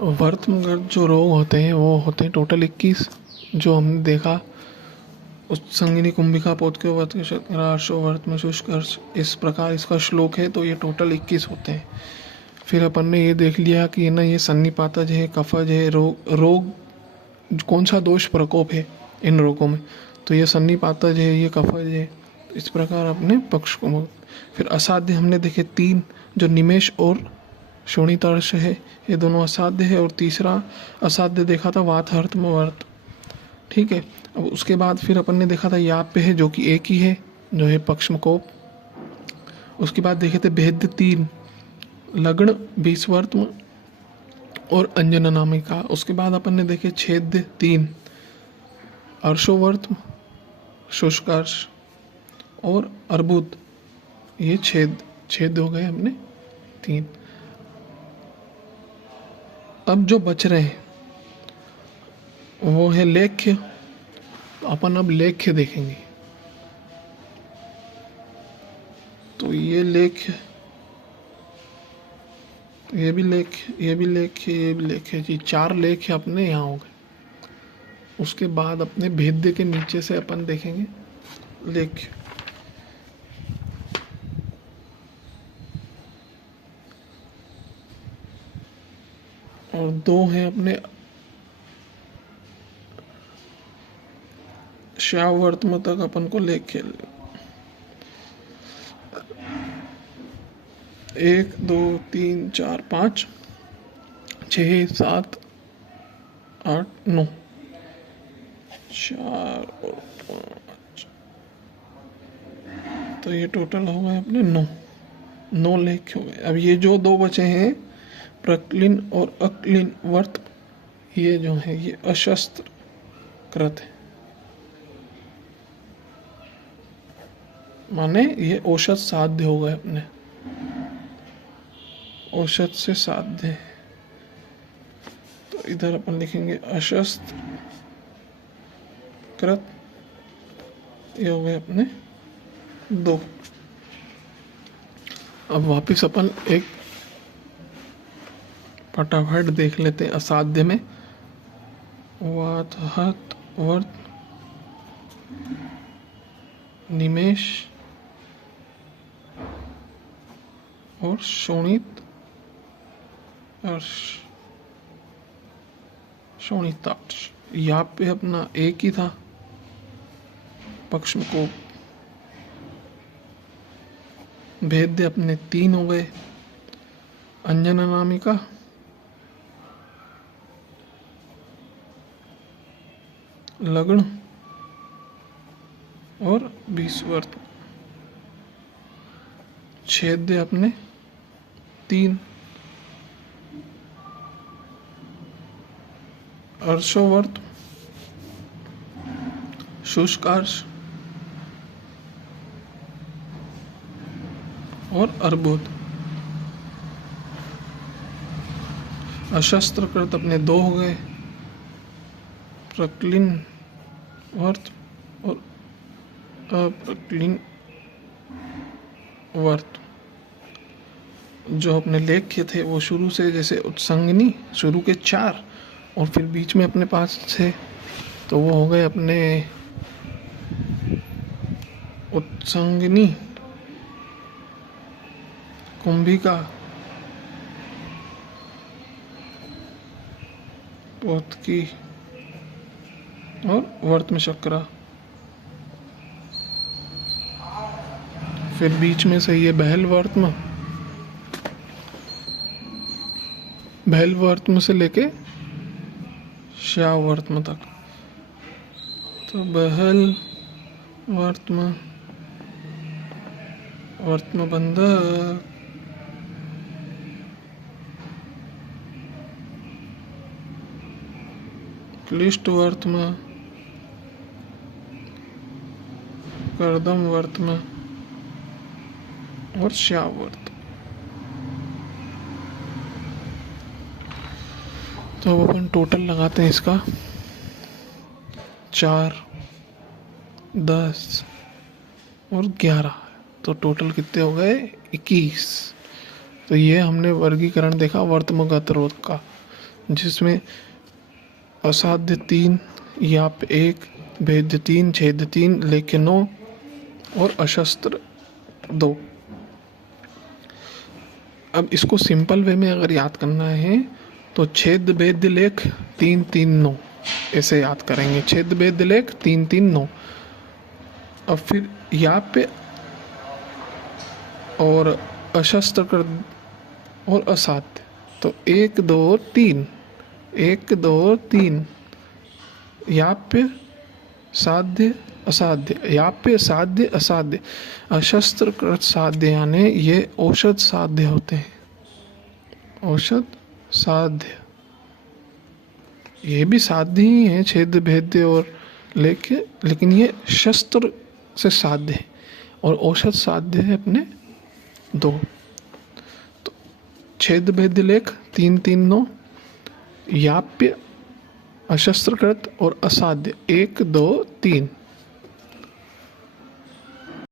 वर्तमगत जो रोग होते हैं वो होते हैं टोटल 21, जो हमने देखा। उत्संगिनी कुंभिका पोतक्यो वर्तशो वर्तम शुष्कर्ष, इस प्रकार इसका श्लोक है। तो ये टोटल 21 होते हैं। फिर अपन ने ये देख लिया कि ना ये सन्निपातज है, कफज है, रोग कौन सा दोष प्रकोप है इन रोगों में, तो ये सन्निपातज है, ये कफज है। इस प्रकार अपने पक्ष को। फिर असाध्य हमने देखे 3, जो निमेष और शोणितर्ष है, ये दोनों असाध्य है। और तीसरा असाध्य देखा था वात हर्तम वर्त, ठीक है। अब उसके बाद फिर अपन ने देखा था याप्य है, जो कि एक ही है, जो है पक्ष्मकोप। उसके बाद देखे थे भेद्य 3, लग्न, बीसवर्त्म और अंजन नामिका। उसके बाद अपन ने देखे छेद्य 3, अर्शोवर्त्म, शुष्कर्ष और अर्बुद। ये छेद हो गए हमने 3। अब जो बच रहे हैं वो है लेख्य। तो अपन अब लेख्य देखेंगे। तो ये लेख्य, ये भी लेख्य, ये भी लेख्य, ये भी लेख्य जी, 4 लेख्य अपने यहाँ हो गए। उसके बाद अपने भेद्य के नीचे से अपन देखेंगे लेख्य। और 2 हैं अपने श्यावर्तम तक अपन को लेके 1 2 3 4 5 6 7 8 9, 4 और 5, तो ये टोटल हो गए अपने 9 लेख हो गए। अब ये जो 2 बचे हैं प्रक्लिन और अक्लिन वर्त, ये जो है ये अशस्त्र कृत है, माने ये औषध साध्य हो गए अपने, औषध से साध्य है। तो इधर अपन लिखेंगे अशस्त्र कृत, ये हो गए अपने 2। अब वापिस अपन एक फटाफट देख लेते हैं असाध्य में। वात हत वर्त निमेष और शोणित अर्श, शोणिताक्ष। यहाँ पे अपना एक ही था पक्ष को, भेद्य अपने 3 हो गए, अंजन नामिका, लग्न और बीसवर्त। छेद्य अपने 3, अर्शोवर्त, शुष्कार्श और अर्बुद। अशस्त्रकृत अपने 2 हो गए, प्रक्लिन वर्त और अप्रक्लिन वर्त। जो अपने लेख्य थे वो शुरू से जैसे उत्संगिनी, शुरू के 4 और फिर बीच में अपने पास थे, तो वो हो गए अपने उत्संगिनी, कुंभिका, पोतकी और वर्तम चक्रा। फिर बीच में से ये बहल वर्तम से लेके श्यावर्तम तक। तो बहल वर्तम बंधक, क्लिष्ट वर्तम, कर्दम वर्तम और श्यावर्त। तो अब अपन टोटल लगाते हैं इसका 4, 10 और 11, तो टोटल कितने हो गए 21। तो ये हमने वर्गीकरण देखा वर्तमगत रोग का। जिसमें असाध्य 3, याप 1, भेद्य 3, छेद 3, लेख्य 9 और अशस्त्र 2। अब इसको सिंपल वे में अगर याद करना है तो छेद भेद्य लेख 3 3 9 ऐसे याद करेंगे। छेद भेद्य लेख 3 3 9। अब फिर याप्य और अशस्त्र और असाध्य, तो 1 2 3, 1 2 3, याप्य साध्य असाध्य, याप्य साध्य असाध्य, अशस्त्रकृत साध्य, यानी ये औषध साध्य होते हैं। औषध साध्य ये भी साध्य ही है, छेद भेद्य और लेख्य, लेकिन ये शस्त्र से साध्य है और औषध साध्य है अपने 2। तो छेद भेद्य लेख 3 3 9, याप्य अशस्त्रकृत और असाध्य 1 2 3।